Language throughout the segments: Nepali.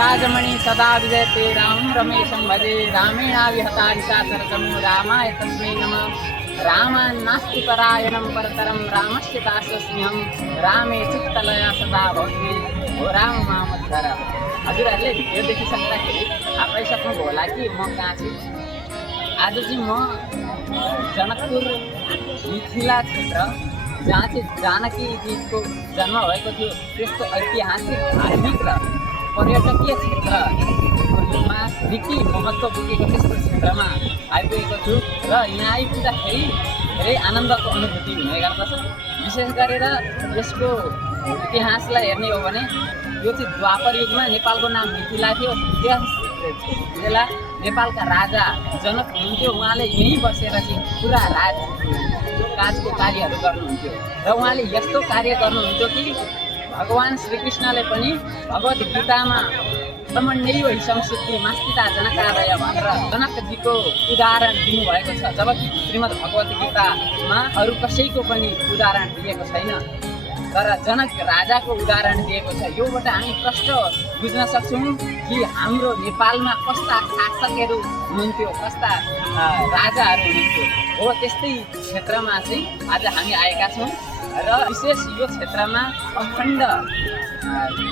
राजमणि सदा विजयते रामं रमेशं भजे रामेणाविहता निशाचरतमो रामाय तस्मै नमः। रामान्नास्ति परायणं परतरं रामस्य दासोऽस्म्यहं रामे चित्तलया सदा भवति हो राम मामुद्धर। हजुरहरूले भिडियो देखिसक्दाखेरि थाहा सक्नुभयो होला कि म कहाँ छु। आज चाहिँ म जनकपुर मिथिला क्षेत्र जहाँ चाहिँ जानकीजीको जन्म भएको थियो त्यस्तो ऐतिहासिक धार्मिक र पर्यटकीय क्षेत्रमा निकै महत्त्व बोकेको त्यस्तो क्षेत्रमा आइपुगेको छु र यहाँ आइपुग्दाखेरि धेरै आनन्दको अनुभूति हुने गर्दछ। विशेष गरेर यसको इतिहासलाई हेर्ने हो भने यो चाहिँ द्वापर युगमा नेपालको नाम मिथिला थियो। त्यस बेला नेपालका राजा जनक हुनुहुन्थ्यो। उहाँले यहीँ बसेर चाहिँ पुरा काजको कार्यहरू गर्नुहुन्थ्यो र उहाँले यस्तो कार्य गर्नुहुन्थ्यो कि भगवान् श्रीकृष्णले पनि भगवत गीतामा ब्रह्मण्यैव हि संसिद्धि मास्तिता जनकादय भनेर जनकजीको उदाहरण दिनुभएको छ। जबकि श्रीमद् भगवत गीतामा अरू कसैको पनि उदाहरण दिएको छैन, तर जनक राजाको उदाहरण दिएको छ। योबाट हामी प्रष्ट बुझ्न सक्छौँ कि हाम्रो नेपालमा कस्ता शासकहरू हुनुहुन्थ्यो, कस्ता राजाहरू हुनुहुन्थ्यो। हो त्यस्तै क्षेत्रमा चाहिँ आज हामी आएका छौँ र विशेष यो क्षेत्रमा अखण्ड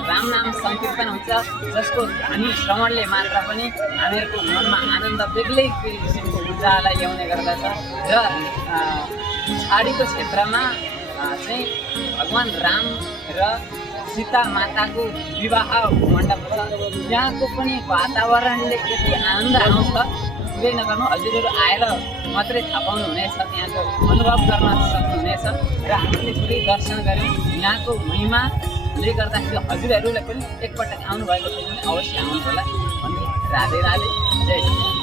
राम नाम संकीर्तन हुन्छ, जसको हामी श्रवणले मात्र पनि हामीहरूको मनमा आनन्द बेग्लै किसिमको ऊर्जालाई ल्याउने गर्दछ। र पछाडिको क्षेत्रमा चाहिँ भगवान् राम र सीता माताको विवाह मण्डप छ। यहाँको पनि वातावरणले यति आनन्द आउँछ, कुरै नगर्नु, हजुरहरू आएर मात्रै थाहा पाउनुहुनेछ, त्यहाँको अनुभव गर्न सक्नुहुनेछ। र हामीले पुरै दर्शन गऱ्यौँ। यहाँको महिमाले गर्दाखेरि हजुरहरूले पनि एकपटक आउनुभएको छैन भने अवश्य आउनु होला। राधे राधे, जय श्री राम।